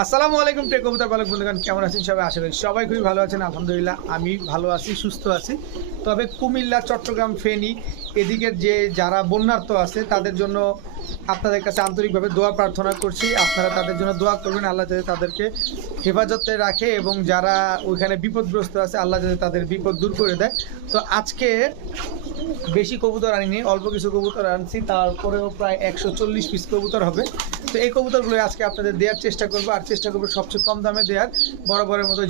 আসসালামু আলাইকুম টেক কবুতর পালক বন্ধুগণ, কেমন আছেন সবাই? আশা করি সবাই খুবই ভালো আছেন। আলহামদুলিল্লাহ আমি ভালো আছি, সুস্থ আছি। তবে কুমিল্লা, চট্টগ্রাম, ফেনী এদিকের যে যারা বন্যার্ত আছে তাদের জন্য আপনাদের কাছে আন্তরিকভাবে দোয়া প্রার্থনা করছি। আপনারা তাদের জন্য দোয়া করবেন, আল্লাহ যাতে তাদেরকে হেফাজতে রাখে এবং যারা ওইখানে বিপদগ্রস্ত আছে আল্লাহ যাতে তাদের বিপদ দূর করে দেয়। তো আজকে বেশি কবুতর আনিনি, অল্প কিছু কবুতর আনছি, তারপরেও প্রায় 140 পিস কবুতর হবে। তো এই কবুতরগুলো আজকে আপনাদের দেওয়ার চেষ্টা করবো, আর চেষ্টা করবো সবচেয়ে কম দামে দেওয়ার, বরাবরের মতো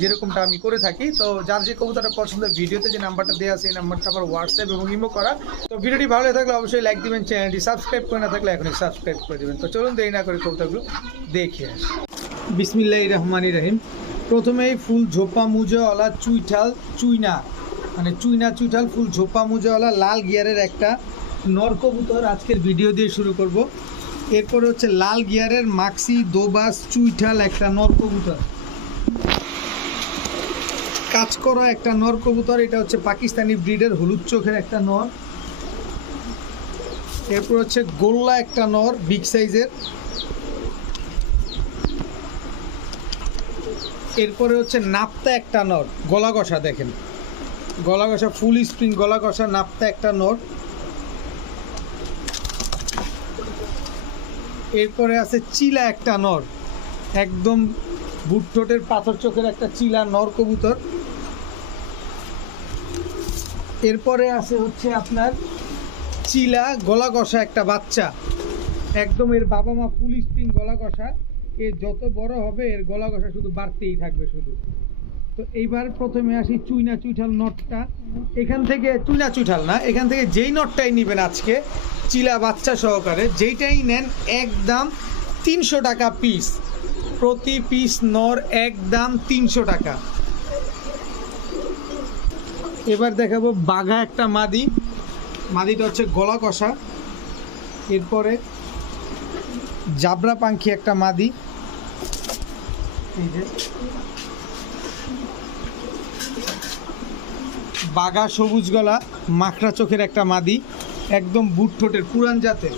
যেরকমটা আমি করে থাকি। তো যার যে কবুতরটা পছন্দ, ভিডিওতে যে নাম্বারটা দেওয়া আছে এই নাম্বারটা আবার হোয়াটসঅ্যাপ এবং ইমো করা। তো ভিডিওটি ভালো লাগলে অবশ্যই লাইক দিবেন, চ্যানেলটি সাবস্ক্রাইব করে না থাকলে এখনই সাবস্ক্রাইব করে দেবেন। তো চলুন দেরি না করে কবুতরগুলো দেখে আসি। বিসমিল্লাহির রহমানির রহিম। প্রথমেই ফুল ঝোপা মুজাওয়ালা চুইনা মানে চুইঠাল ফুল ঝোপা মুজাওয়ালা লাল গিয়ারের একটা নর কবুতর আজকের ভিডিও দিয়ে শুরু করব। এরপরে হচ্ছে লাল গিয়ারের মাক্সি দোবাস চুইঠাল একটা নর কবুতর, কাজ করা একটা নর কবুতর। এটা হচ্ছে পাকিস্তানি ব্রিডের হলুদ চোখের একটা নর। এরপর হচ্ছে গোল্লা একটা নর, বিগ সাইজের। এরপরে হচ্ছে নাপ্তা একটা নর, গলা কষা, দেখেন গলা কষা, ফুল স্প্রিং গলা কষা নাপ্তা একটা নর। এরপরে আছে চিলা একটা নর, একদম বুটঠোঁটের পাথর চোখের একটা চিলা নর কবুতর। এরপরে আছে হচ্ছে আপনার চিলা গলা কষা একটা বাচ্চা, একদম এর বাবা মা ফুল স্প্রিং গলা কষা। এ যত বড় হবে এর গলা কষা শুধু বাড়তেই থাকবে শুধু। তো এইবার প্রথমে আসি চুইঠাল নটটা। এখান থেকে চুইঠাল না, এখান থেকে যেই নটটাই নেবেন আজকে চিলা বাচ্চা সহকারে, যেইটাই নেন একদম 300 টাকা পিস, প্রতি পিস নর একদম 300 টাকা। এবার দেখাবো বাঘা একটা মাদিটা হচ্ছে গলা কষা। এরপরে জাবরা পাখি একটা মাদি, এই যে বাঘা সবুজ গলা মাখরা চোখের একটা মাদি, একদম বুট ঠোঁটের পুরান জাতের।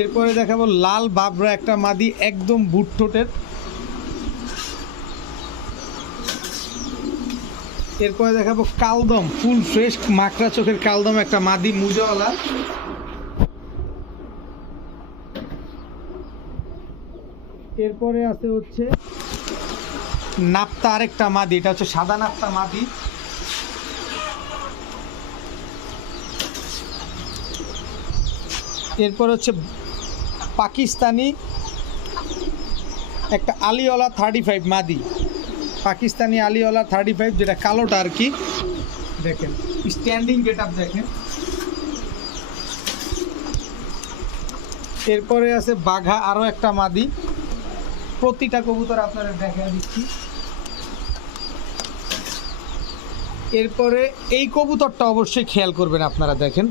এরপরে দেখাবো লাল বাবরা একটা মাদি, একদম বুট ঠোঁটের। এরপরে দেখাবো কালদম, ফুল ফ্রেশ মাখরা চোখের কালদম একটা মাদি মুজাওয়ালা। এরপরে আছে হচ্ছে নাপ্তা আরেকটা মাদি, এটা হচ্ছে সাদা নাপ্তা মাদি। এরপর হচ্ছে পাকিস্তানি একটা আলিওয়ালা 35 মাদি, পাকিস্তানি আলিওয়ালা 35, যেটা কালোটা আর কি। দেখেন স্ট্যান্ডিং গেট আপ দেখেন। এরপরে আছে বাঘা আরও একটা মাদি। প্রতিটা কবুতর আপনারা দেখা দিচ্ছি। এরপরে এই কবুতরটা অবশ্যই খেয়াল করবেন আপনারা, দেখেন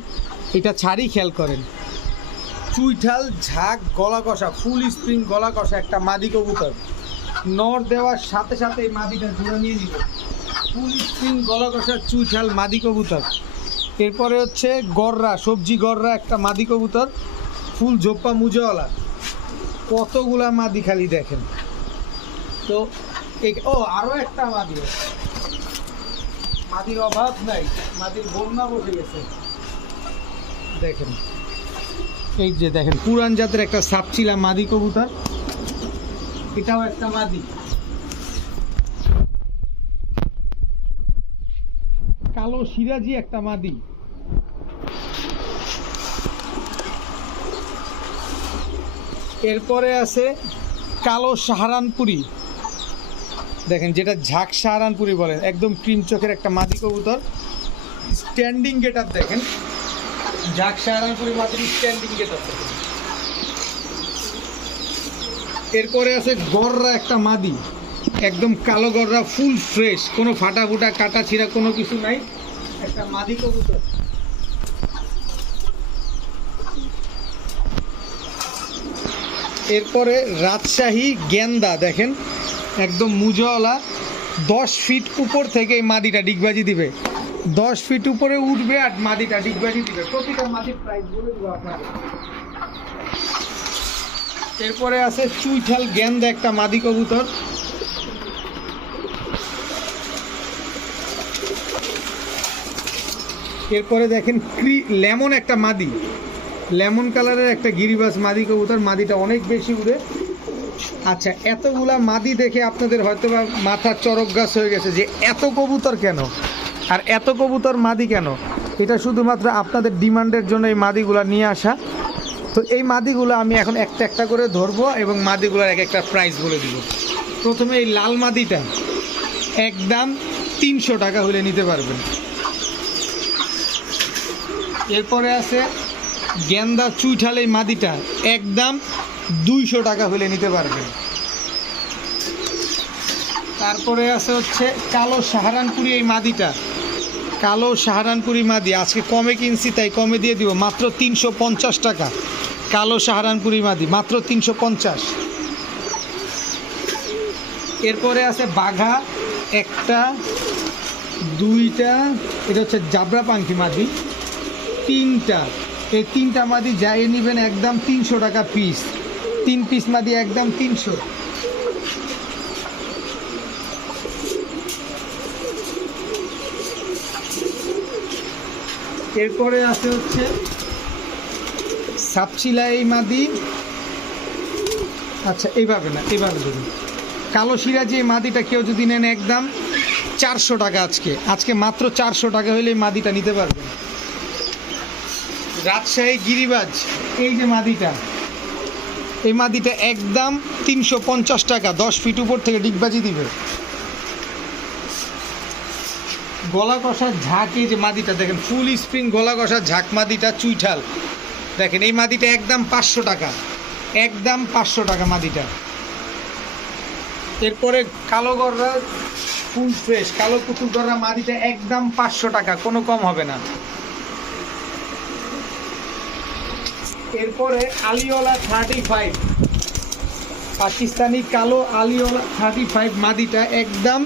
এটা ছাড়ি খেয়াল করেন। চুইঠাল ঝাঁক গলা কষা, ফুল স্প্রিং গলা কষা একটা মাদি কবুতর। নর দেওয়ার সাথে সাথে এই মাদিটা ধরে নিয়ে নিল, ফুল স্প্রিং গলা কষা চুইঠাল মাদি কবুতর। এরপরে হচ্ছে গররা, সবজি গররা একটা মাদি কবুতর, ফুল ঝোপ্পা মুজাওয়ালা। কতগুলা মাদি খালি দেখেন তো। আরও একটা মাদি, মাদির অভাব নাই, মাদির বন্যা বসে গেছে। দেখেন এই যে দেখেন পুরান জাতের একটা সাপচিলা মাদি কবুতর, এটাও একটা মাদি। কালো সিরাজি একটা মাদি। এরপরে আছে কালো সাহারানপুরি, দেখেন যেটা ঝাঁক সাহারানপুরি বলেন, একদম ক্রিম চোখের একটা মাদি কবুতর। স্ট্যান্ডিং গেট আপ দেখেন, ঝাঁক সাহারানপুরি মাদির স্ট্যান্ডিং গেট আপ দেখেন। এরপরে আছে গররা একটা মাদি, একদম কালো গররা, ফুল ফ্রেশ, কোনো ফাটা ফুটা কাটা ছিঁড়া কোনো কিছু নাই, একটা মাদি কবুতর। এরপরে রাজশাহী গেন্দা দেখেন, একদম মুজাওয়ালা, 10 ফিট উপর থেকে এই মাদিটা ডিগবাজি দিবে, 10 ফিট উপরে উঠবে আর মাদিটা ডিগবাজি দিবে। প্রতিটা মাদির প্রাইস বলে দেবো আপনাকে। এরপরে আছে চুইঠাল গেন্দা একটা মাদি কবুতর। এরপরে দেখেন লেমন একটা মাদি, লেমন কালারের একটা গিরিবাজ মাদি কবুতর। মাদিটা অনেক বেশি উড়ে। আচ্ছা, এতগুলা মাদি দেখে আপনাদের হয়তো বা মাথার চরক গাছ হয়ে গেছে যে এত কবুতর কেন আর এত কবুতর মাদি কেন। এটা শুধুমাত্র আপনাদের ডিমান্ডের জন্য এই মাদিগুলা নিয়ে আসা। তো এই মাদিগুলো আমি এখন একটা একটা করে ধরবো এবং মাদিগুলোর এক একটা প্রাইস বলে দিব। প্রথমে এই লাল মাদিটা একদম 300 টাকা হলে নিতে পারবেন। এরপরে আছে গেন্দা চুইঠাল এই মাদিটা একদম 200 টাকা হলে নিতে পারবেন। তারপরে আছে হচ্ছে কালো সাহারানপুরি এই মাদিটা, কালো সাহারানপুরি মাদি আজকে কমে কিনছি তাই কমে দিয়ে দিব, মাত্র 350 টাকা। কালো সাহারানপুরি মাদি মাত্র 350। এরপরে আছে বাঘা একটা, দুইটা, এটা হচ্ছে জাবরা পাঙ্খি মাদি, তিনটা। এই তিনটা মাদি যাই নেবেন একদম 300 টাকা পিস। 3 পিস মাদি একদম 300। এরপরে আছে হচ্ছে সাপচিলা এই মাদি। আচ্ছা, এইভাবে না, এইভাবে ধরুন। কালো সিরাজি এই মাদিটা কেউ যদি নেন একদম 400 টাকা। আজকে মাত্র 400 টাকা হলে এই মাদিটা নিতে পারবেন। রাজশাহী গিরিবাজ এই যে মাদিটা, এই মাদিটা একদম 350 টাকা। 10 ফিট উপর থেকে ডিগবাজি দিবে। গলা কষার ঝাঁক এই যে মাদিটা দেখেন, ফুল স্প্রিং গলা কষার ঝাঁক মাদিটা চুইঠাল দেখেন। এই মাদিটা একদম 500 টাকা, একদম 500 টাকা মাদিটা। এরপরে কালো গররা ফুল ফ্রেশ কালো পুতুল গররা মাদিটা একদম 500 টাকা, কোনো কম হবে না। এরপরে আলিওলা 35 পাকিস্তানি কালো আলিওলা 35 মাদিটা একদম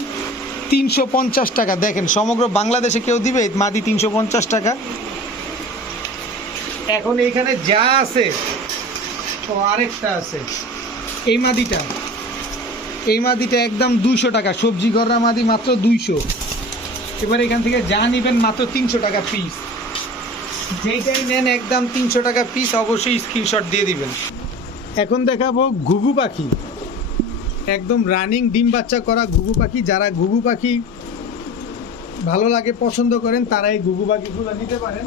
350 টাকা। দেখেন সমগ্র বাংলাদেশে কেউ দিবে মাদি 350 টাকা। এখন এইখানে যা আছে তো আরেকটা আছে এই মাদিটা, এই মাদিটা একদম 200 টাকা। সবজি গররা মাদি মাত্র 200। এবার এখান থেকে যা নেবেন মাত্র 300 টাকা পিস। যেইটাই নেন একদম 300 টাকা পিস। অবশ্যই স্ক্রিনশট দিয়ে দিবেন। এখন দেখাবো ঘুঘু পাখি, একদম রানিং ডিম বাচ্চা করা ঘুঘু পাখি। যারা ঘুঘু পাখি ভালো লাগে পছন্দ করেন তারা এই ঘুঘু পাখিগুলো নিতে পারেন।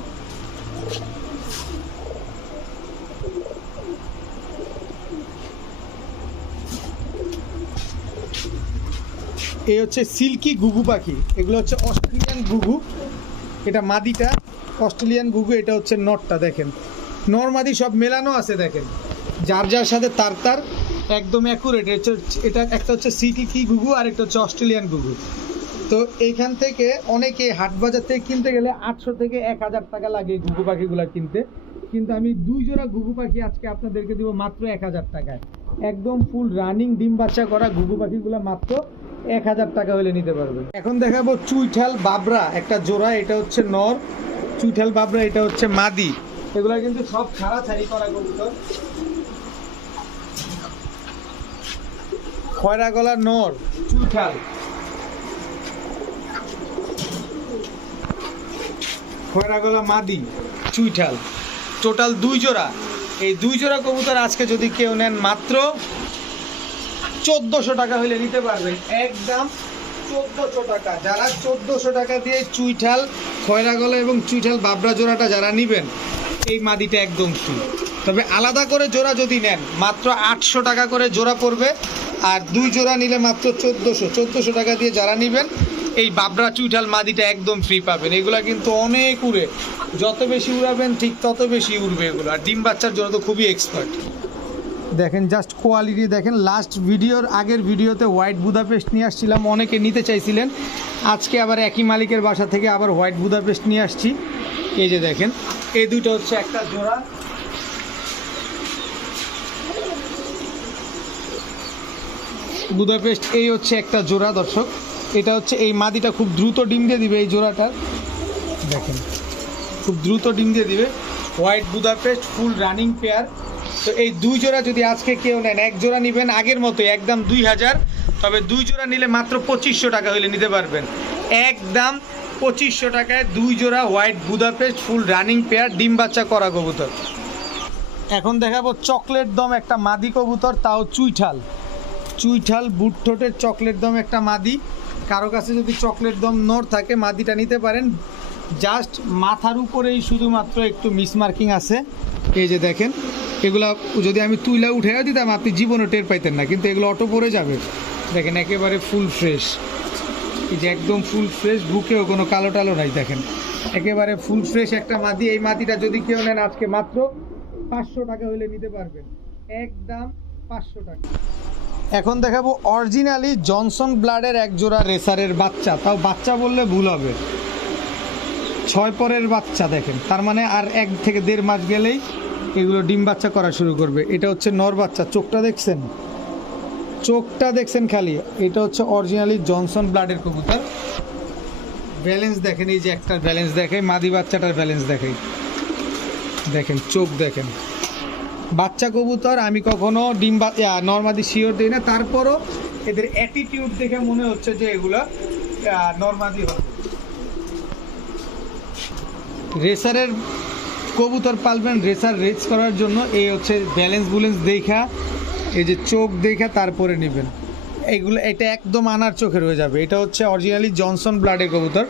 এই হচ্ছে সিল্কি ঘুঘু পাখি, এগুলো হচ্ছে অস্ট্রেলিয়ান ঘুঘু। এটা মাদিটা অস্ট্রেলিয়ান ঘুঘু, এটা হচ্ছে নটটা। দেখেন নর মাদি সব মেলানো আছে। দেখেন যার যার সাথে তার তার একদম অ্যাকুরেট। এটা একটা হচ্ছে সিল্কি ঘুঘু আর একটা হচ্ছে অস্ট্রেলিয়ান ঘুঘু। তো এইখান থেকে অনেকে হাট বাজার থেকে কিনতে গেলে 800 থেকে 1000 টাকা লাগে এই ঘুঘু পাখিগুলো কিনতে, কিন্তু আমি 2 জোড়া ঘুঘু পাখি আজকে আপনাদেরকে দিব মাত্র 1000 টাকায়। একদম ফুল রানিং ডিম বাচ্চা করা ঘুঘু পাখিগুলো মাত্র 1000 টাকা হলে নিতে পারবেন। এখন দেখাবো চুইঠাল বাবরা একটা জোড়া, এটা হচ্ছে নর। চুইঠাল বাবরা এটা হচ্ছে মাদি। এগুলা কিন্তু সব ছাড়াছাড়ি করা কবুতর। খয়রা গলা নর চুইঠাল, খয়রা গলা মাদি চুইঠাল, টোটাল 2 জোড়া। এই 2 জোড়া কবুতর আজকে যদি কেউ নেন মাত্র 1400 টাকা হলে নিতে পারবেন। একদম 1400 টাকা। যারা 1400 টাকা দিয়ে চুইঠাল খয়রা গলা এবং চুইঠাল বাবরা জোড়াটা যারা নেবেন এই মাদিটা একদম ফ্রি। তবে আলাদা করে জোড়া যদি নেন মাত্র 800 টাকা করে জোড়া পড়বে। আর 2 জোড়া নিলে মাত্র 1400 টাকা দিয়ে যারা নেবেন এই বাবরা চুইঠাল মাদিটা একদম ফ্রি পাবেন। এগুলা কিন্তু অনেক উড়ে, যত বেশি উড়াবেন ঠিক তত বেশি উড়বে এগুলো। আর ডিম বাচ্চার জন্য তো খুবই এক্সপার্ট। দেখেন জাস্ট কোয়ালিটি দেখেন। লাস্ট ভিডিওর আগের ভিডিওতে হোয়াইট বুদাপেস্ট নিয়ে আসছিলাম, অনেকে নিতে চাইছিলেন। আজকে আবার একই মালিকের বাসা থেকে আবার হোয়াইট বুদাপেস্ট নিয়ে আসছি। এই যে দেখেন এই দুটো হচ্ছে একটা জোড়া। বুদাপেস্ট এই হচ্ছে একটা জোড়া দর্শক। এটা হচ্ছে এই মাদিটা খুব দ্রুত ডিম দিয়ে দিবে। এই জোড়াটার দেখেন খুব দ্রুত ডিম দিয়ে দিবে। White Budapest full running pair তো এই 2 জোড়া যদি আজকে কেউ নেন, 1 জোড়া নেবেন আগের মতো একদম 2000, তবে 2 জোড়া নিলে মাত্র 2500 টাকা হলে নিতে পারবেন। একদম 2500 টাকায় 2 জোড়া white Budapest full running pair ডিম বাচ্চা করা কবুতর। এখন দেখাবো চকলেট দম একটা মাদি কবুতর, তাও চুইঠাল বুট ঠোঁটের চকলেট দম একটা মাদি। কারো কাছে যদি চকলেট দম নর থাকে মাদিটা নিতে পারেন। জাস্ট মাথার উপরেই শুধুমাত্র একটু মিসমার্কিং আছে, এই যে দেখেন। এগুলা যদি আমি তুইলা উঠে দিতাম আপনি জীবনে টের পাইতেন না, কিন্তু এগুলো অটো পরে যাবে। দেখেন একেবারে ফুল ফ্রেশ, এই যে একদম ফুল ফ্রেশ, বুকেও কোনো কালো টালো নাই। দেখেন একেবারে ফুল ফ্রেশ একটা মাদি। এই মাদিটা যদি কেউ নেন আজকে মাত্র 500 টাকা হলে নিতে পারবেন, একদম 500 টাকা। এখন দেখাবো অরিজিনালি জনসন ব্লাডের এক জোড়া রেসারের বাচ্চা, তাও বাচ্চা বললে ভুল হবে, 6 পরের বাচ্চা। দেখেন তার মানে আর 1 থেকে 1.5 মাস গেলেই এগুলো ডিম বাচ্চা করা শুরু করবে। এটা হচ্ছে নর বাচ্চা, চোখটা দেখছেন খালি। এটা হচ্ছে অরিজিনালি জনসন ব্লাডের কবুতর। ব্যালেন্স দেখেন, এই যে একটার ব্যালেন্স দেখাই, মাদি বাচ্চাটার ব্যালেন্স দেখাই, দেখেন চোখ দেখেন। বাচ্চা কবুতর আমি কখনো ডিম নর্মাদি শিওর দিই না, তারপরও এদের অ্যাটিটিউড দেখে মনে হচ্ছে যে এগুলো নর্মাদি হবে। রেসারের কবুতর পালবেন রেসার রেস করার জন্য, এই হচ্ছে ব্যালেন্স দেখা, এই যে চোখ দেখা তারপরে নেবেন। এটা একদম আনার চোখে রয়ে যাবে। এটা হচ্ছে অরিজিনালি জনসন ব্লাডের কবুতর।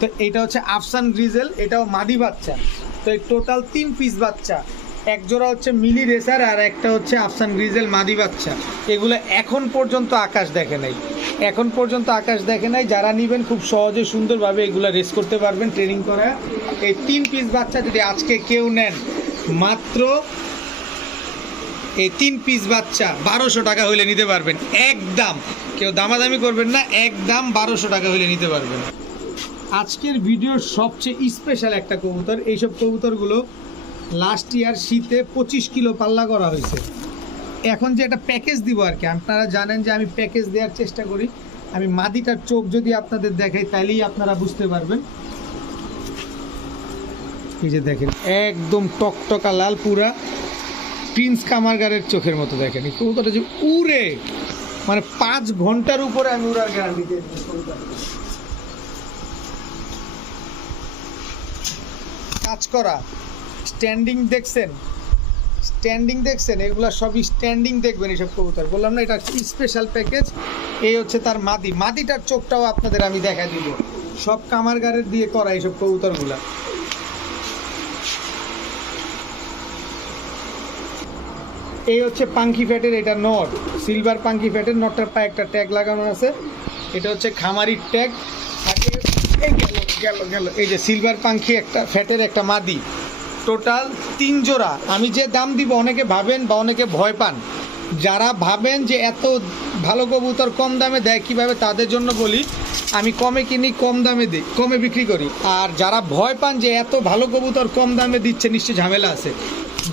তো এটা হচ্ছে আফসান গ্রিজেল, এটাও মাদি বাচ্চা। তো এই টোটাল 3 পিস বাচ্চা, এক জোড়া হচ্ছে মিলি রেসার আর একটা হচ্ছে আফসান গ্রিজেল মাদি বাচ্চা। এগুলো এখন পর্যন্ত আকাশ দেখে নাই। যারা নেবেন খুব সহজে সুন্দরভাবে এগুলো রেস করতে পারবেন ট্রেনিং করা। এই 3 পিস বাচ্চা যদি আজকে কেউ নেন, মাত্র এই 3 পিস বাচ্চা 1200 টাকা হলে নিতে পারবেন, একদম। কেউ দামাদামি করবেন না, একদম 1200 টাকা হলে নিতে পারবেন। আজকের ভিডিওর সবচেয়ে স্পেশাল একটা কবুতর। এইসব কবুতরগুলো লাস্ট ইয়ার শীতে 25 কিলো পাল্লা করা হয়েছে। এখন যে একটা প্যাকেজ দিব আর কি, আপনারা জানেন যে আমি প্যাকেজ দেওয়ার চেষ্টা করি। আমি মাদিটার চোখ যদি আপনাদের দেখাই তাহলেই আপনারা বুঝতে পারবেন। এই যে দেখেন একদম টকটকা লাল, পুরা প্রিন্স কামারগারের চোখের মতো। দেখেন এই কবুতরটা যে উড়ে, মানে 5 ঘন্টার উপরে আমি উড়ার গ্যারান্টি দিয়ে দিচ্ছি। কাজ করা স্ট্যান্ডিং দেখছেন, এগুলো সবই স্ট্যান্ডিং দেখবেন এইসব কবুতর। বললাম না এটা স্পেশাল প্যাকেজ। এই হচ্ছে তার মাদিটার চোখটাও আপনাদের আমি দেখা দিব। সব কামারগারের দিয়ে করা এইসব কবুতরগুলা। এই হচ্ছে পাঙ্কি ফ্যাটের, এটা নট সিলভার পাঙ্কি ফ্যাটের। নটটার পায়ে একটা ট্যাগ লাগানো আছে, এটা হচ্ছে খামারির ট্যাগ। গেল এই যে সিলভার পাঙ্কি একটা ফ্যাটের একটা মাদি। টোটাল 3 জোড়া। আমি যে দাম দিব অনেকে ভাবেন বা অনেকে ভয় পান, যারা ভাবেন যে এত ভালো কবুতর কম দামে দেয় কীভাবে, তাদের জন্য বলি আমি কমে কিনি, কম দামে দিই, কমে বিক্রি করি। আর যারা ভয় পান যে এত ভালো কবুতর কম দামে দিচ্ছে, নিশ্চয়ই ঝামেলা আছে।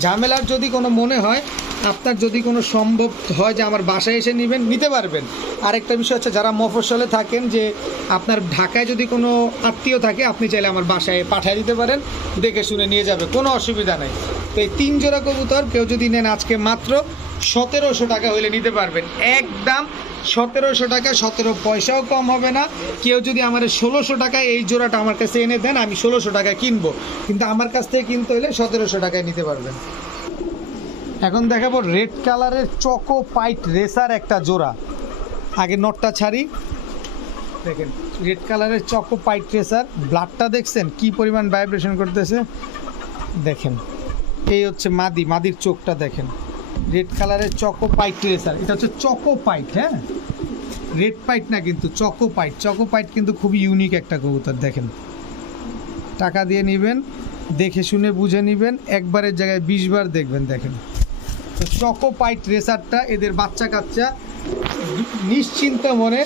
ঝামেলার যদি কোনো মনে হয়, আপনার যদি কোনো সম্ভব হয় যে আমার বাসায় এসে নিতে পারবেন। আরেকটা বিষয় হচ্ছে, যারা মফস্বলে থাকেন, যে আপনার ঢাকায় যদি কোনো আত্মীয় থাকে, আপনি চাইলে আমার বাসায় পাঠিয়ে দিতে পারেন, দেখে শুনে নিয়ে যাবে, কোনো অসুবিধা নেই। তো এই 3 জোড়া কবুতর কেউ যদি নেন আজকে মাত্র 1700 টাকা হলে নিতে পারবেন, একদম 1700 টাকা, 17 পয়সাও কম হবে না। কেউ যদি আমার 1600 টাকায় এই জোড়াটা আমার কাছে এনে দেন, আমি 1600 টাকায় কিনবো, কিন্তু আমার কাছ থেকে কিনতে হলে 1700 টাকায় নিতে পারবেন। এখন দেখাবো রেড কালারের চকো পাইট রেসার একটা জোড়া। আগে নটটা ছাড়ি, দেখেন রেড কালারের চকো পাইট রেসার। ব্লাডটা দেখছেন কি পরিমাণ ভাইব্রেশন করতেছে, দেখেন। এই হচ্ছে মাদির চোখটা দেখেন। রেড কালারের চকো পাইট রেসার, এটা হচ্ছে চকো পাইট, হ্যাঁ, রেড পাইট না কিন্তু চকো পাইট কিন্তু খুবই ইউনিক একটা কবুতর। দেখেন টাকা দিয়ে নেবেন, দেখে শুনে বুঝে নেবেন, একবারের জায়গায় 20 বার দেখবেন। দেখেন তো চকো পাইট রেসারটা, এদের বাচ্চা কাচ্চা নিশ্চিন্ত মনে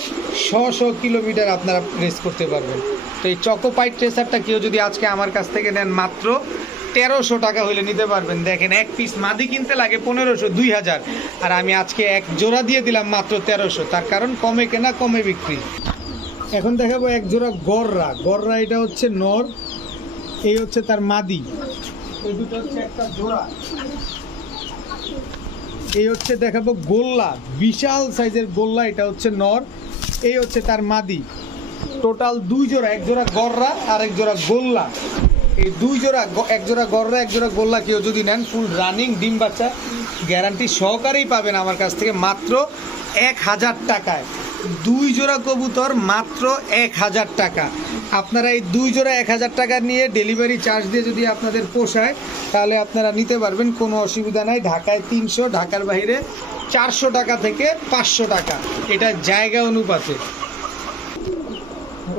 100 কিলোমিটার আপনারা রেস করতে পারবেন। তো এই চকো পাইট রেসারটা কেউ যদি আজকে আমার কাছ থেকে নেন, মাত্র 1300 টাকা হলে নিতে পারবেন। দেখেন এক পিস মাদি কিনতে লাগে 1500, 2000, আর আমি আজকে এক জোড়া দিয়ে দিলাম মাত্র 1300। তার কারণ কমে কেনা কমে বিক্রি। এখন দেখাবো এক জোড়া গররা। এটা হচ্ছে নর, এই হচ্ছে তার মাদি। এই দুটো হচ্ছে একটা জোড়া। এই হচ্ছে দেখাবো গোল্লা, বিশাল সাইজের গোল্লা, এটা হচ্ছে নর, এই হচ্ছে তার মাদি। টোটাল 2 জোড়া, এক জোড়া গররা আর এক জোড়া গোল্লা। এই 2 জোড়া, এক জোড়া গররা এক জোড়া গোল্লা কেউ যদি নেন ফুল রানিং ডিম বাচ্চা গ্যারান্টি সহকারেই পাবেন আমার কাছ থেকে মাত্র 1000 টাকায়। 2 জোড়া কবুতর মাত্র 1000 টাকা। আপনারা এই 2 জোড়া 1000 টাকা নিয়ে ডেলিভারি চার্জ দিয়ে যদি আপনাদের পোষায় তাহলে আপনারা নিতে পারবেন, কোনো অসুবিধা নাই। ঢাকায় 300, ঢাকার বাইরে 400 টাকা থেকে 500 টাকা, এটা জায়গা অনুপাতে।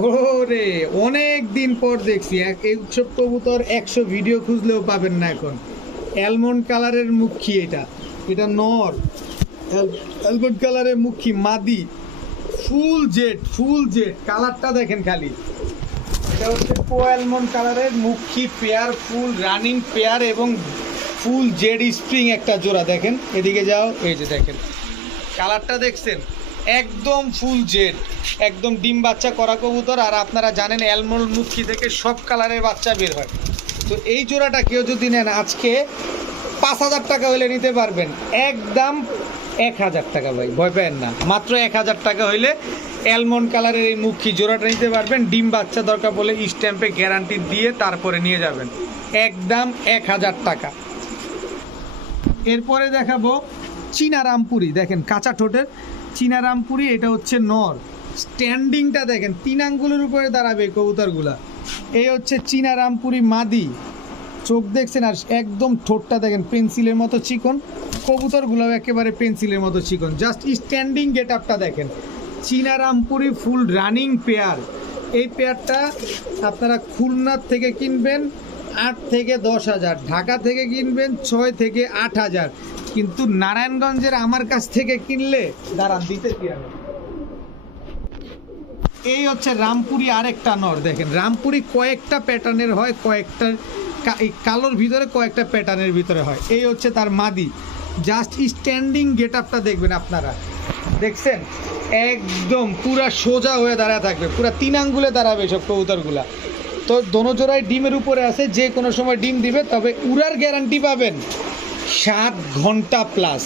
ওরে অনেক দিন পর দেখছি এইসব কবুতর 100 ভিডিও খুঁজলেও পাবেন না এখন। অ্যালমন্ড কালারের মুখী, এটা নর, অ্যালমন্ড কালারের মুখী মাদি, ফুল জেড কালারটা দেখেন খালি। এটা হচ্ছে অ্যালমন্ড কালারের মুখী পেয়ার, ফুল রানিং পেয়ার এবং ফুল জেড স্প্রিং একটা জোড়া। দেখেন এদিকে যাও, এই যে দেখেন কালারটা দেখছেন, একদম ফুল জেড, একদম ডিম বাচ্চা করা কবুতর। আর আপনারা জানেন অ্যালমন্ড মুখী থেকে সব কালারের বাচ্চা বের হয়। তো এই জোড়াটা কেউ যদি নেন আজকে 5000 টাকা হলে নিতে পারবেন, একদম 1000 টাকা ভাই, ভয় পেন না, মাত্র 1000 টাকা হইলে অ্যালমন্ড কালারের এই মুখী জোড়াটা নিতে পারবেন। ডিম বাচ্চা দরকার বলে স্ট্যাম্পে গ্যারান্টি দিয়ে তারপরে নিয়ে যাবেন, একদম 1000 টাকা। এরপরে দেখাবো চীনা রামপুরি, দেখেন কাঁচা ঠোঁটের চীনা রামপুরি, এটা হচ্ছে নর। স্ট্যান্ডিংটা দেখেন, 3 আঙ্গুলের উপরে দাঁড়াবে কবুতরগুলা। এই হচ্ছে চীনা রামপুরি মাদি, চোখ দেখছেন আর একদম ঠোঁটটা দেখেন পেন্সিলের মতো চিকন, কবুতরগুলোও একেবারে পেন্সিলের মতো চিকন। জাস্ট স্ট্যান্ডিং গেট আপটা দেখেন। চীনা রামপুরি ফুল রানিং পেয়ার। এই পেয়ারটা আপনারা খুলনার থেকে কিনবেন 8 থেকে 10,000, ঢাকা থেকে কিনবেন 6 থেকে 8,000, কিন্তু নারায়ণগঞ্জের আমার কাছ থেকে কিনলে দাঁড়ান দিতে কি হবে। এই হচ্ছে রামপুরি আরেকটা নর, দেখেন রামপুরি কয়েকটা প্যাটার্নের হয়, কয়েকটা কালোর ভিতরে কয়েকটা প্যাটার্নের ভিতরে হয়। এই হচ্ছে তার মাদি, জাস্ট স্ট্যান্ডিং গেট আপটা দেখবেন আপনারা, দেখছেন একদম পুরা সোজা হয়ে দাঁড়ায় থাকবে, পুরা 3 আঙ্গুলে দাঁড়াবে সব কবুতরগুলা। তো দোনো জোড়ায় ডিমের উপরে আছে, যে কোনো সময় ডিম দিবে, তবে উড়ার গ্যারান্টি পাবেন 7 ঘন্টা প্লাস।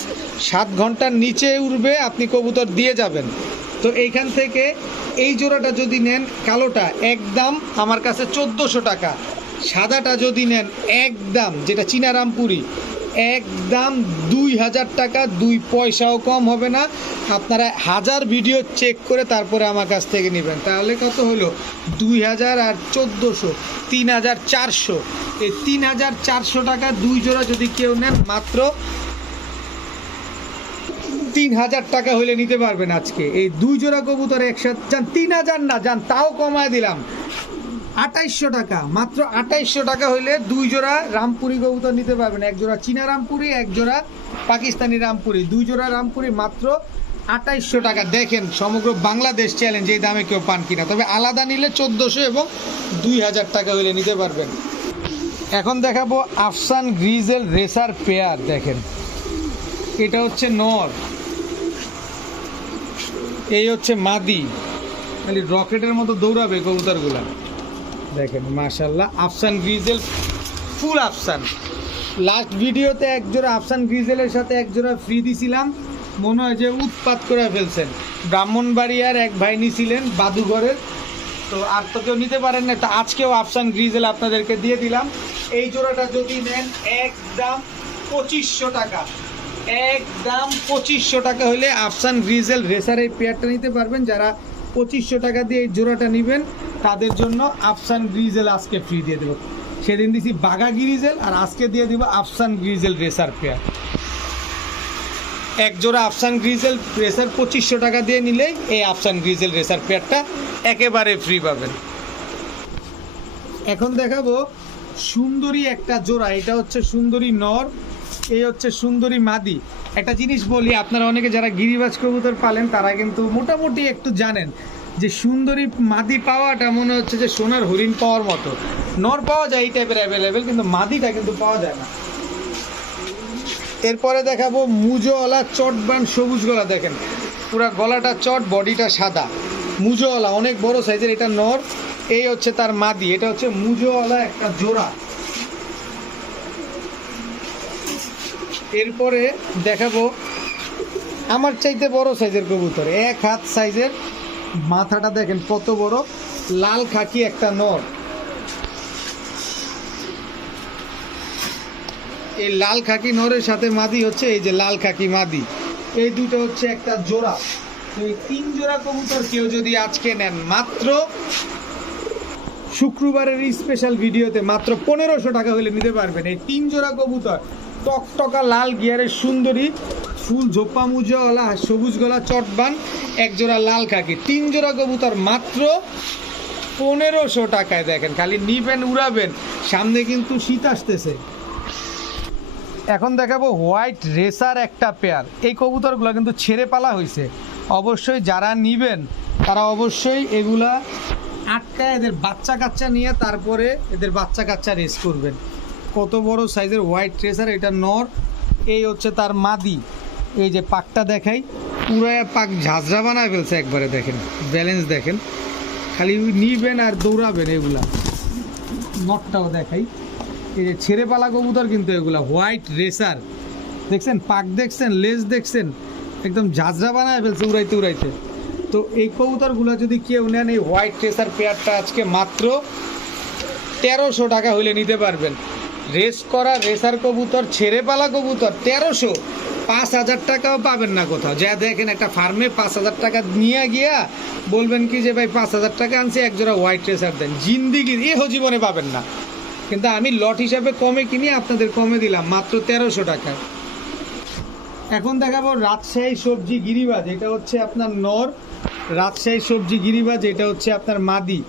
7 ঘন্টার নিচে উড়বে আপনি কবুতর দিয়ে যাবেন। তো এইখান থেকে এই জোড়াটা যদি নেন কালোটা একদম আমার কাছে 1400 টাকা, সাদাটা যদি নেন একদম যেটা চীনা রামপুরি একদম 2000 টাকা, 2 পয়সাও কম হবে না। আপনারা 1000 ভিডিও চেক করে তারপরে আমার কাছ থেকে নেবেন, তাহলে কত হলো 2000 আর 1400, 3400। এই 3400 টাকা 2 জোড়া যদি কেউ নেন মাত্র 3000 টাকা হলে নিতে পারবেন আজকে। এই 2 জোড়া কবুতর একসাথে যান 3000 না, যান তাও কমায় দিলাম 2800 টাকা, মাত্র 2800 টাকা হইলে 2 জোড়া রামপুরি কবুতর নিতে পারবেন। এক জোড়া চীনা রামপুরি, এক জোড়া পাকিস্তানি রামপুরি, 2 জোড়া রামপুরি মাত্র 2800 টাকা। দেখেন সমগ্র বাংলাদেশ চ্যালেঞ্জ এই দামে কেউ পান কিনা, তবে আলাদা নিলে 1400 এবং 2000 টাকা হইলে নিতে পারবেন। এখন দেখাবো আফসান গ্রিজেল রেসার পেয়ার, দেখেন এটা হচ্ছে নর, এই হচ্ছে মাদি, খালি রকেটের মতো দৌড়াবে কবুতরগুলা। দেখেন মাশাল্লাহ আফসান গ্রিজেল, ফুল আফসান। লাস্ট ভিডিওতে এক জোড়া আফসান গ্রিজেলের সাথে এক জোড়া ফ্রি দিছিলাম, মনে হয় যে উৎপাত করে ফেলছেন। ব্রাহ্মণবাড়িয়ার এক ভাই নিছিলেন বাদুঘরের, তো আর তো কেউ নিতে পারেন না, তো আজকেও আফসান গ্রিজেল আপনাদেরকে দিয়ে দিলাম। এই জোড়াটা যদি নেন একদম 2500 টাকা, একদম 2500 টাকা হলে আফসান গ্রিজেল রেসার এই পেয়ারটা নিতে পারবেন। যারা 2500 টাকা দিয়ে এই জোড়াটা নেবেন তাদের জন্য আফসান গ্রিজেল আজকে ফ্রি দিয়ে দেবো। সেদিন দিছি বাঘা গ্রিজেল, আর আজকে দিয়ে দিব আফসান গ্রিজেল রেসার পেয়ার। এক জোড়া আফসান গ্রিজেল রেসার 2500 টাকা দিয়ে নিলেই এই আফসান গ্রিজেল রেসার পেয়ারটা একেবারে ফ্রি পাবেন। এখন দেখাবো সুন্দরী একটা জোড়া, এটা হচ্ছে সুন্দরী নর, এই হচ্ছে সুন্দরী মাদি। একটা জিনিস বলি, আপনারা অনেকে যারা গিরিবাজ কবুতর পালেন তারা কিন্তু মোটামুটি একটু জানেন যে সুন্দরী মাদি পাওয়াটা মনে হচ্ছে যে সোনার হরিণ পাওয়ার মতো। নর পাওয়া যায় এই টাইপের অ্যাভেলেবেল, কিন্তু মাদিটা কিন্তু পাওয়া যায় না। এরপরে দেখাবো মুজোওয়ালা চটবান সবুজ গলা, দেখেন পুরা গলাটা চট, বডিটা সাদা, মুজোওয়ালা অনেক বড় সাইজের, এটা নর, এই হচ্ছে তার মাদি, এটা হচ্ছে মুজোওয়ালা একটা জোড়া। এরপরে দেখাবো আমার চাইতে বড় সাইজের কবুতর, 1 হাত সাইজের, মাথাটা দেখেন কত বড়, লাল খাকি একটা নর। এই লাল খাকি নরের সাথে মাদি হচ্ছে এই যে লাল খাকি মাদি, এই দুটো হচ্ছে একটা জোড়া। এই 3 জোড়া কবুতর কেউ যদি আজকে নেন মাত্র শুক্রবারের স্পেশাল ভিডিওতে মাত্র 1500 টাকা হলে নিতে পারবেন। এই 3 জোড়া কবুতর টকটকা লাল গিয়ারের সুন্দরী, ফুল ঝোপ্পা মুজাওয়ালা সবুজ গলা চটবান, 1 জোড়া লাল খাকি, 3 জোড়া কবুতর মাত্র 1500 টাকায়। দেখেন খালি নিবেন উড়াবেন, সামনে কিন্তু শীত আসতেছে। এখন দেখাবো হোয়াইট রেসার একটা পেয়ার। এই কবুতরগুলো কিন্তু ছেড়ে পালা হয়েছে, অবশ্যই যারা নিবেন তারা অবশ্যই এগুলা আটকায় এদের বাচ্চা কাচ্চা নিয়ে তারপরে এদের বাচ্চা কাচ্চা রেস করবেন। কত বড় সাইজের হোয়াইট রেসার, এটা নর, এই হচ্ছে তার মাদি। এই যে পাকটা দেখাই, পুরায়া পাক ঝাঁঝরা বানায় ফেলছে একবারে, দেখেন ব্যালেন্স দেখেন, খালি নিবেন আর দৌড়াবেন। এগুলা নটটাও দেখাই, এই যে ছেড়ে পালা কবুতর কিন্তু এগুলা হোয়াইট রেসার, দেখছেন পাক দেখছেন, লেজ দেখছেন, একদম ঝাঁঝরা বানায় ফেলছে উড়াইতে উড়াইতে। তো এই কবুতরগুলো যদি কেউ নেন, এই হোয়াইট রেসার পেয়ারটা আজকে মাত্র 1300 টাকা হইলে নিতে পারবেন। রেস করা রেসার কবুতর, ছেড়ে পালা কবুতর 1300, 5000 টাকাও পাবেন না কোথাও। যা দেখেন একটা ফার্মে 5000 টাকা নিয়ে গিয়া বলবেন কি যে ভাই 5000 টাকা আনছি, 1 জোড়া হোয়াইট রেসার দেন, জিন্দিগির জীবনে পাবেন না। কিন্তু আমি লট হিসাবে কমে কিনে আপনাদের কমে দিলাম মাত্র 1300 টাকায়। এখন দেখাবো রাজশাহী সবজি গিরিবাজ, এটা হচ্ছে আপনার নর। রাজশাহী সবজি গিরিবাজ, এটা হচ্ছে আপনার মাদি।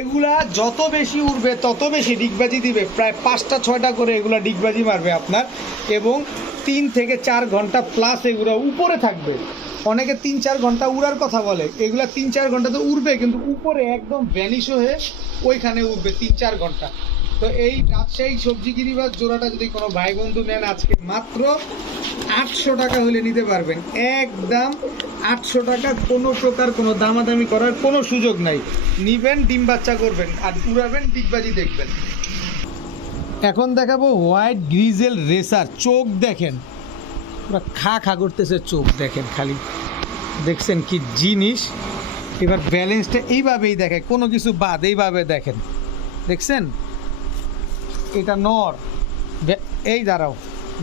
এগুলা যত বেশি উড়বে তত বেশি ডিগবাজি দিবে, প্রায় 5টা 6টা করে এগুলা ডিগবাজি মারবে আপনার, এবং 3 থেকে 4 ঘন্টা প্লাস এগুলো উপরে থাকবে। অনেকে 3-4 ঘন্টা উড়ার কথা বলে, এগুলা 3-4 ঘন্টা তো উড়বে কিন্তু উপরে একদম ভ্যানিশ হয়ে ওইখানে উঠবে 3-4 ঘন্টা। তো এই রাজশাহী সবজি গিরিবাজ জোড়াটা যদি কোনো ভাই বন্ধু নেন আজকে মাত্র 800 টাকা হলে নিতে পারবেন, একদম 800 টাকা, কোনো প্রকার কোনো দামাদামি করার কোনো সুযোগ নাই। নিবেন, ডিম বাচ্চা করবেন আর উড়াবেন, ডিগবাজি দেখবেন। এখন দেখাবো হোয়াইট গ্রিজেল রেসার, চোখ দেখেন পুরো খা খা করতেছে, চোখ দেখেন খালি, দেখছেন কি জিনিস। এবার ব্যালেন্সটা এইভাবেই দেখে, কোনো কিছু বাদ এইভাবে দেখেন, দেখছেন এটা নর। এই দাঁড়াও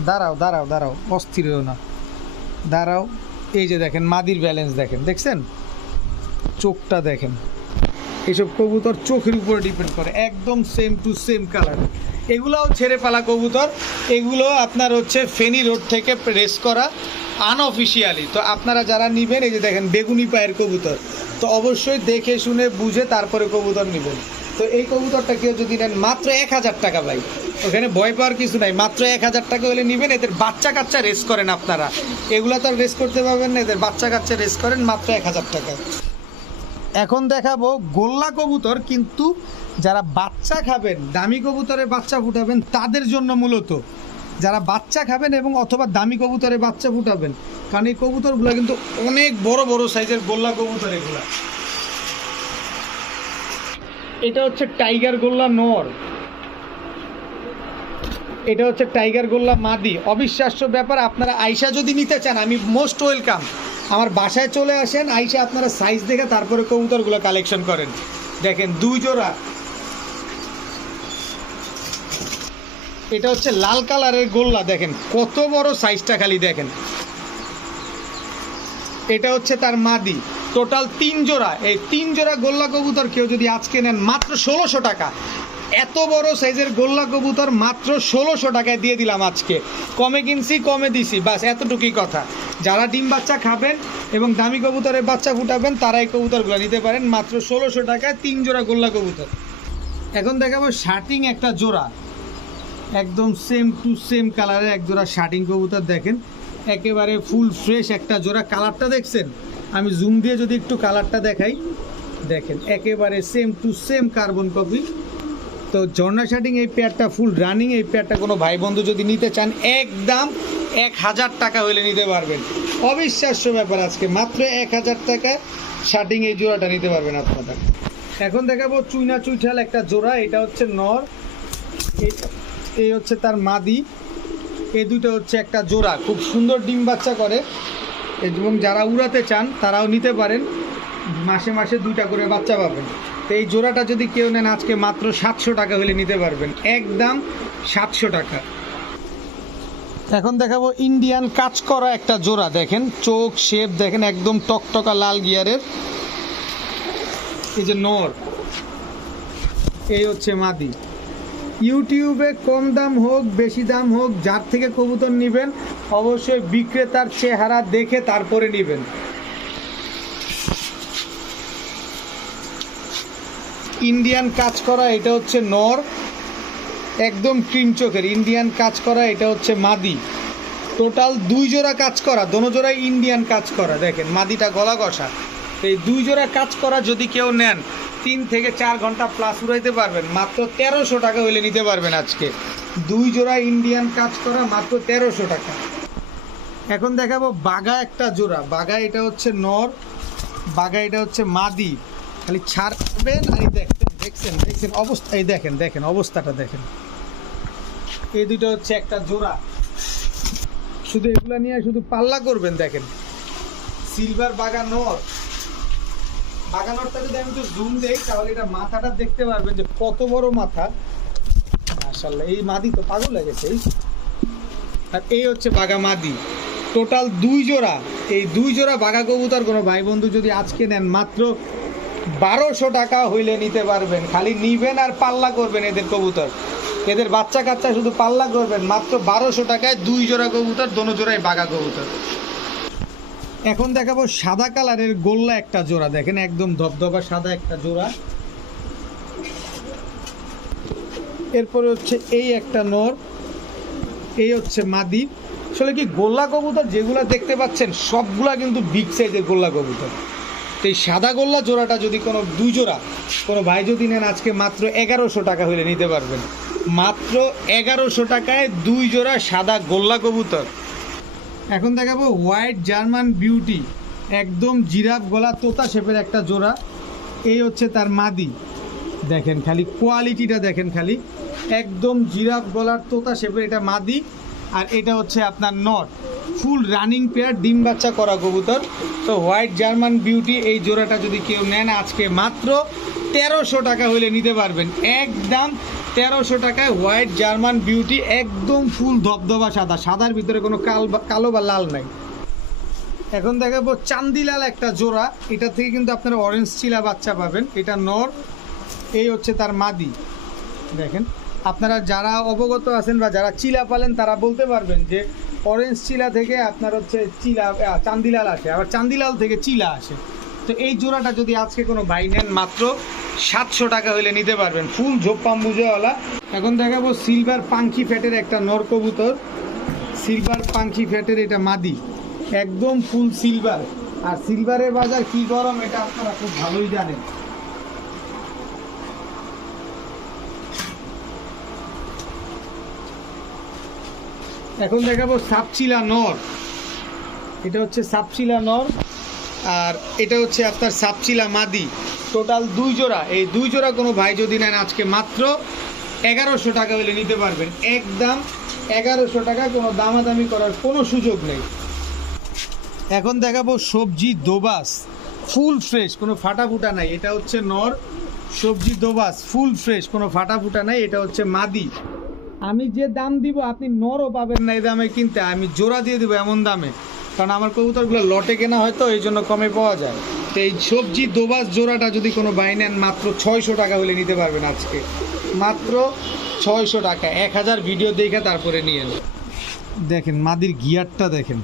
দাঁড়াও দাঁড়াও দাঁড়াও, অস্থির হও না, দাঁড়াও। এই যে দেখেন মাদির ব্যালেন্স দেখেন, দেখছেন চোখটা দেখেন। এইসব কবুতর চোখের উপরে ডিপেন্ড করে, একদম সেম টু সেম কালার। এগুলোও ছেড়ে পালা কবুতর, এগুলো আপনার হচ্ছে ফেনী রোড থেকে রেস করা আনঅফিসিয়ালি। তো আপনারা যারা নেবেন, এই যে দেখেন বেগুনি পায়ের কবুতর, তো অবশ্যই দেখে শুনে বুঝে তারপরে কবুতর নেবেন। তো এই কবুতরটা কেউ যদি নেন মাত্র 1000 টাকা ভাই, ওখানে ভয় পাওয়ার কিছু নাই, মাত্র 1000 টাকা হলে নেবেন। এদের বাচ্চা কাচ্চা রেস করেন আপনারা, এগুলো তো আর রেস করতে পারবেন না, এদের বাচ্চা কাচ্চা রেস করেন মাত্র 1000 টাকা। এখন দেখাবো গোল্লা কবুতর, কিন্তু যারা বাচ্চা খাবেন, দামি কবুতরে বাচ্চা ফুটাবেন তাদের জন্য মূলত, যারা বাচ্চা খাবেন এবং অথবা দামি কবুতরে বাচ্চা ফুটাবেন, কারণ এই কবুতরগুলো কিন্তু অনেক বড় বড় সাইজের গোল্লা কবুতর এগুলা। এটা হচ্ছে টাইগার গোল্লা নর, এটা হচ্ছে টাইগার গোল্লা মাদি। অবিশ্বাস্য ব্যাপার, আপনারা আইসা যদি নিতে চান আমি মোস্ট ওয়েলকাম, আমার বাসায় চলে আসেন, আইসা আপনারা সাইজ দেখে তারপরে কবুতরগুলো কালেকশন করেন। দেখেন 2 জোড়া, এটা হচ্ছে লাল কালারের গোল্লা, দেখেন কত বড় সাইজটা, খালি দেখেন। এটা হচ্ছে তার মাদি, টোটাল 3 জোড়া। এই 3 জোড়া গোল্লা কবুতর কেউ যদি আজকে নেন মাত্র 1600 টাকা। এত বড় সাইজের গোল্লা কবুতর মাত্র 1600 টাকায় দিয়ে দিলাম আজকে। কমে কিনছি, কমে দিছি, বাস এতটুকুই কথা। যারা ডিম বাচ্চা খাবেন এবং দামি কবুতরের বাচ্চা ফুটাবেন তারা এই কবুতরগুলো নিতে পারেন মাত্র 1600 টাকায় 3 জোড়া গোল্লা কবুতর। এখন দেখাবো শার্টিং একটা জোড়া, একদম সেম টু সেম কালারের এক জোড়া শার্টিং কবুতর, দেখেন একেবারে ফুল ফ্রেশ একটা জোড়া। কালারটা দেখছেন, আমি জুম দিয়ে যদি একটু কালারটা দেখাই, দেখেন একেবারে same to same carbon copy. তো ঝর্ণা শার্টিং এই পেয়ারটা ফুল রানিং, এই পেয়ারটা কোনো ভাই বন্ধু যদি নিতে চান একদম 1000 টাকা হলে নিতে পারবেন। অবিশ্বাস্য ব্যাপার, আজকে মাত্র 1000 টাকায় শার্টিং এই জোড়াটা নিতে পারবেন আপনারা। এখন দেখাবো চুইনা চুইঠাল একটা জোড়া, এটা হচ্ছে নর, এই হচ্ছে তার মাদি। এই দুটো হচ্ছে একটা জোড়া, খুব সুন্দর ডিম বাচ্চা করে এবং যারা উড়াতে চান তারাও নিতে পারেন, মাসে মাসে 2টা করে বাচ্চা পাবেন। তো এই জোড়াটা যদি কেউ নেন আজকে মাত্র 700 টাকা হলে নিতে পারবেন, একদম 700 টাকা। এখন দেখাবো ইন্ডিয়ান কাজ করা একটা জোড়া, দেখেন চোখ শেপ দেখেন একদম টকটকা লাল গিয়ারের। এই যে নর, এই হচ্ছে মাদি। ইউটিউবে কম দাম হোক বেশি দাম হোক, যার থেকে কবুতর নেবেন অবশ্যই বিক্রেতার চেহারা দেখে তারপরে নেবেন। ইন্ডিয়ান কাজ করা এটা হচ্ছে নর, একদম ক্রিম চোখের ইন্ডিয়ান কাজ করা এটা হচ্ছে মাদি। টোটাল 2 জোড়া কাজ করা, দোনো জোড়ায় ইন্ডিয়ান কাজ করা। দেখেন মাদিটা গলা কষা। এই 2 জোড়া কাজ করা যদি কেউ নেন 3 থেকে 4 ঘন্টা প্লাস উড়াইতে পারবেন, মাত্র 1300 টাকা হইলে নিতে পারবেন আজকে। 2 জোড়া ইন্ডিয়ান কাজ করা মাত্র 1300 টাকা। এখন দেখাবো বাঘা একটা জোড়া, বাঘা এটা হচ্ছে নর, বাঘা এটা হচ্ছে মাদি। খালি ছাড়বেন আর দেখছেন দেখছেন অবস্থা, এই দেখেন দেখেন অবস্থাটা দেখেন। এই দুটো হচ্ছে একটা জোড়া, শুধু এগুলা নিয়ে শুধু পাল্লা করবেন। দেখেন সিলভার বাঘা নর, বাঘা নরটা যদি আমি একটু জুম দেই তাহলে এটা মাথাটা দেখতে পারবেন যে কত বড় মাথা, মাশাআল্লাহ। এই মাদি তো পাগল লেগেছে। আর এই হচ্ছে বাঘা মাদি। টোটাল 2 জোড়া, এই 2 জোড়া বাঘা কবুতর কোনো ভাই বন্ধু যদি আজকে নেন মাত্র 1200 টাকা হইলে নিতে পারবেন। খালি নিবেন আর পাল্লা করবেন এদের কবুতর, এদের বাচ্চা কাচ্চা শুধু পাল্লা করবেন, মাত্র 1200 টাকায় 2 জোড়া কবুতর, দোনো জোড়াই বাঘা কবুতর। এখন দেখাবো সাদা কালারের গোল্লা একটা জোড়া, দেখেন একদম ধবধবা সাদা একটা জোড়া। এরপরে হচ্ছে এই একটা নর, এই হচ্ছে মাদি। আসলে কি গোল্লা কবুতর যেগুলা দেখতে পাচ্ছেন সবগুলা কিন্তু বিগ সাইজের গোল্লা কবুতর। তো এই সাদা গোল্লা জোড়াটা যদি কোনো 2 জোড়া কোনো ভাই যদি নেন আজকে মাত্র 1100 টাকা হলে নিতে পারবেন, মাত্র 1100 টাকায় 2 জোড়া সাদা গোল্লা কবুতর। এখন দেখাবো হোয়াইট জার্মান বিউটি, একদম জিরাফ গলা তোতা শেপের একটা জোড়া। এই হচ্ছে তার মাদি, দেখেন খালি কোয়ালিটিটা দেখেন, খালি একদম জিরাফ গলার তোতা শেপের এটা মাদি। আর এটা হচ্ছে আপনার নর, ফুল রানিং পেয়ার, ডিম বাচ্চা করা কবুতর। তো হোয়াইট জার্মান বিউটি এই জোড়াটা যদি কেউ নেন আজকে মাত্র 1300 টাকা হলে নিতে পারবেন, একদম 1300 টাকায় হোয়াইট জার্মান বিউটি, একদম ফুল ধবধবা সাদা, সাদার ভিতরে কোনো কালো বা লাল নাই। এখন দেখাবো চান্দিলাল একটা জোড়া, এটা থেকে কিন্তু আপনারা অরেঞ্জ চিলা বাচ্চা পাবেন। এটা নর, এই হচ্ছে তার মাদি। দেখেন আপনারা যারা অবগত আছেন বা যারা চিলা পালেন তারা বলতে পারবেন যে অরেঞ্জ চিলা থেকে আপনার হচ্ছে চিলা চান্দিলাল আসে, আবার চান্দিলাল থেকে চিলা আসে। তো এই জোড়াটা যদি আজকে কোনো ভাই নেন মাত্র 700 টাকা হলে নিতে পারবেন, ফুল ঝোপ্পা মুজোওয়ালা। এখন দেখাবো সিলভার পাঙ্খি ফ্যাটের একটা নর কবুতর, সিলভার পাঙ্খি ফ্যাটের এটা মাদি, একদম ফুল সিলভার। আর সিলভারের বাজার কি গরম এটা আপনারা খুব ভালোই জানেন। এখন দেখাবো সাপচিলা নর, এটা হচ্ছে সাপচিলা নর, আর এটা হচ্ছে আপনার সাপচিলা মাদি। টোটাল 2 জোড়া, এই 2 জোড়া কোনো ভাই যদি নেন আজকে মাত্র 1100 টাকা হলে নিতে পারবেন, একদম 1100 টাকা, কোনো দামাদামি করার কোনো সুযোগ নেই। এখন দেখাবো সবজি দোবাস, ফুল ফ্রেশ, কোনো ফাটা ফুটা নাই। এটা হচ্ছে নর, সবজি দোবাস ফুল ফ্রেশ, কোনো ফাটা ফুটা নাই। এটা হচ্ছে মাদি। আমি যে দাম দিব আপনি নরও পাবেন না এই দামে কিনতে, আমি জোড়া দিয়ে দেবো এমন দামে, কারণ আমার কবুতরগুলো লটে কেনা হয়তো এই জন্য কমে পাওয়া যায়। তো এই সবজি দোবাস জোড়াটা যদি কোনো বাই নেন মাত্র 600 টাকা হলে নিতে পারবেন আজকে, মাত্র 600 টাকা। 1000 ভিডিও দেখে তারপরে নিয়ে নেন। দেখেন মাদির গিয়ারটা দেখেন,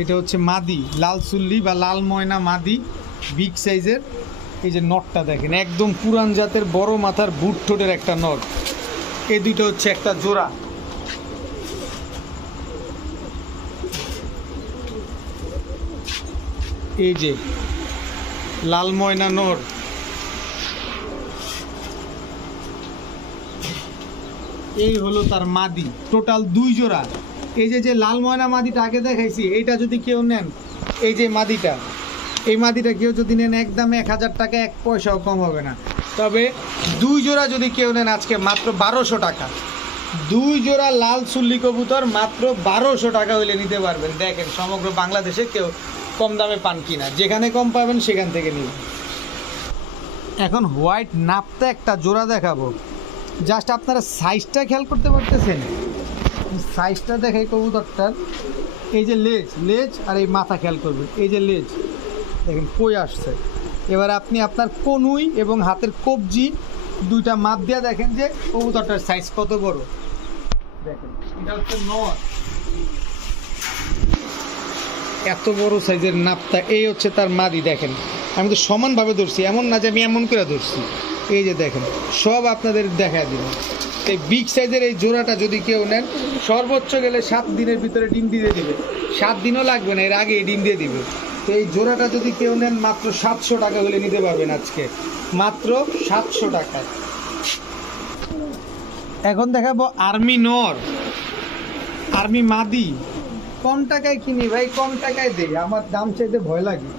এটা হচ্ছে মাদি, লাল চুল্লি বা লাল ময়না মাদি, বিগ সাইজের। এই যে নটটা দেখেন, একদম পুরান জাতের বড় মাথার বুট ঠোঁটের একটা নট। এই দুটো হচ্ছে একটা জোড়া। এই যে লাল ময়না নর, এই হলো তার মাদি। টোটাল 2 জোড়া। এই যে লাল ময়না মাদিটা আগে দেখাইছি, এইটা যদি কেউ নেন, এই যে মাদিটা, এই মাদিটা কেউ যদি নেন একদম 1000 টাকা, 1 পয়সাও কম হবে না। তবে 2 জোড়া যদি কেউ নেন আজকে মাত্র 1200 টাকা, 2 জোড়া লাল চুল্লি কবুতর মাত্র 1200 টাকা হইলে নিতে পারবেন। দেখেন সমগ্র বাংলাদেশে কেউ কম দামে পান কিনা, যেখানে কম পাবেন সেখান থেকে নিন। এখন হোয়াইট নাপতে একটা জোড়া দেখাবো, জাস্ট আপনারা সাইজটা খেয়াল করতে পারতেছেন? সাইজটা দেখাই কবুতরটার, এই যে লেজ আর এই মাথা খেয়াল করবেন, এই যে লেজ দেখেন কই আসছে। এবার আপনি আপনার কনুই এবং হাতের কবজি দুইটা মাপ দিয়ে দেখেন যে কবুতরটার সাইজ কত বড়। দেখেন এটা হচ্ছে নর, এত বড় সাইজের নাপতা। এই হচ্ছে তার মাদি। দেখেন আমি তো সমানভাবে ধরছি, এমন না যে আমি এমন করে ধরছি। এই যে দেখেন সব আপনাদের দেখা দিব। এই বিগ সাইজের এই জোড়াটা যদি কেউ নেন, সর্বোচ্চ গেলে 7 দিনের ভিতরে ডিম দিয়ে দিবে। 7 দিনও লাগবে না, এর আগে ডিম দিয়ে দিবে। তো এই জোড়াটা যদি কেউ নেন মাত্র 700 টাকা হলে নিতে পারবেন আজকে, মাত্র 700 টাকায়। এখন দেখাবো আর্মি নর, আর্মি মাদি। কম টাকায় কিনি ভাই, কম টাকায় দেই, আমার দাম চাইতে ভয় লাগে।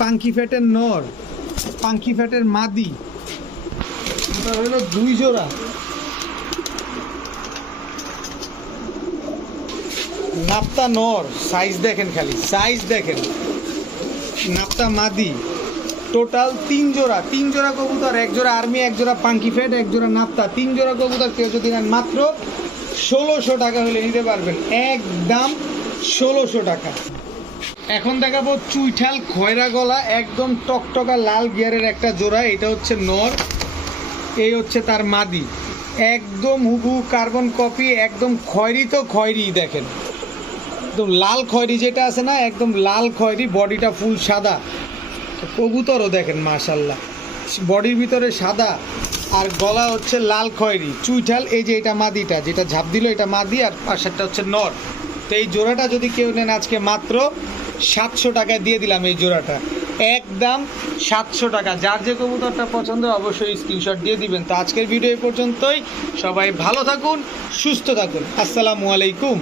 পাঙ্কি ফ্যাটের নর, পাঙ্কি ফ্যাটের মাদি, এটা হলো 2 জোড়া। নাপতা নর, সাইজ দেখেন, খালি সাইজ দেখেন। নাপতা মাদি, টোটাল 3 জোড়া। 3 জোড়া কবুতর, 1 জোড়া আর্মি, 1 জোড়া পাঙ্কি ফ্যাট, 1 জোড়া নাপতা। 3 জোড়া কবুতর কেউ যদি নেন মাত্র 1600 টাকা হলে নিতে পারবেন, একদম 1600 টাকা। এখন দেখাবো চুইঠাল খয়রা গলা, একদম টকটকা লাল গিয়ারের একটা জোড়া। এটা হচ্ছে নর, এই হচ্ছে তার মাদি। একদম হুবহু কার্বন কপি, একদম খয়েরি তো খয়েরি। দেখেন একদম লাল খয়েরি যেটা আছে না, একদম লাল খয়েরি, বডিটা ফুল সাদা। কবুতরও দেখেন মাশাল্লাহ, বডির ভিতরে সাদা আর গলা হচ্ছে লাল খয়েরি চুইঠাল। এই যে এটা মাদিটা, যেটা ঝাঁপ দিল এটা মাদি, আর পাশেরটা হচ্ছে নর। তো এই জোড়াটা যদি কেউ নেন আজকে মাত্র 700 টাকায় দিয়ে দিলাম এই জোড়াটা, একদম 700 টাকা। যার যে কবুতরটা পছন্দ অবশ্যই স্ক্রিনশট দিয়ে দিবেন। তো আজকের ভিডিও এই পর্যন্তই, সবাই ভালো থাকুন, সুস্থ থাকুন, আসসালামু আলাইকুম।